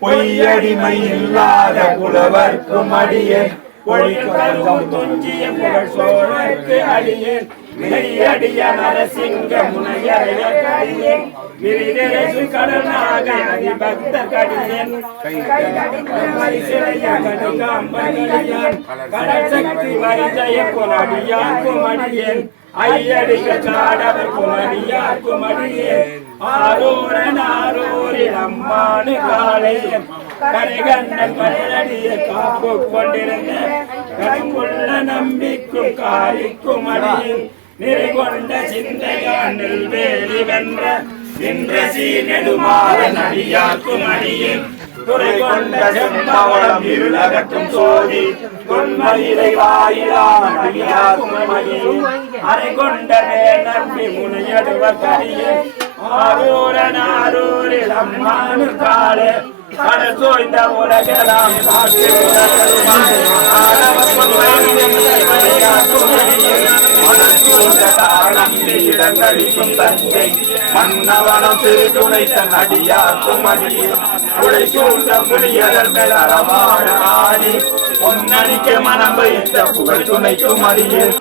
பொய்யடிமை இல்லாத புலவர்க்கும் அடியேன் பொழிக்கரும் துஞ்சிய புகழ் சோழர்க்கு அடியேன் மெய்யடிய நரசிங்க முனையரைய கடியேன் விரிதரசு கடனாக அதிபக்த கடியேன் சிறைய கடுகாம்படியான் கடற்சக்தி வைஜய புலடியாக்கும் அடியேன் ஐயடிக காடவர் புலடியாக்கும் அடியேன் ஆரூரன் ஆரூரில் அம்மானு காளையன் கரைகண்ணன் கடலடிய காப்பு கொண்டிருந்த கருங்குள்ள நம்பிக்கும் காரிக்கும் அடியில் நிறைகொண்ட சிந்தையானில் வேலி வென்ற நின்ற சீனெடுமாறன் அடியாக்கும் அடியில் துறை கொண்ட செம்பவளம் இருளகற்றும் சோதி தொன்மயிலை வாயிலான் அடியாக்கும் அடியில் அரை கொண்ட நம்பி முனையடுவ கரியில் ஆரூரன் ஆரூரில் அம்மானு காளே கடற்சோய்ந்த உலகெல்லாம் காற்று இடங்களிக்கும் தஞ்சை மன்னவனம் திரு துணை தன் அடியாக்கும் அடியில் உடை சூழ்ந்த புலியதர் மேலரமான ஆடி பொன்னடிக்க மனம் வைத்த புகழ் துணைக்கும் அடியில்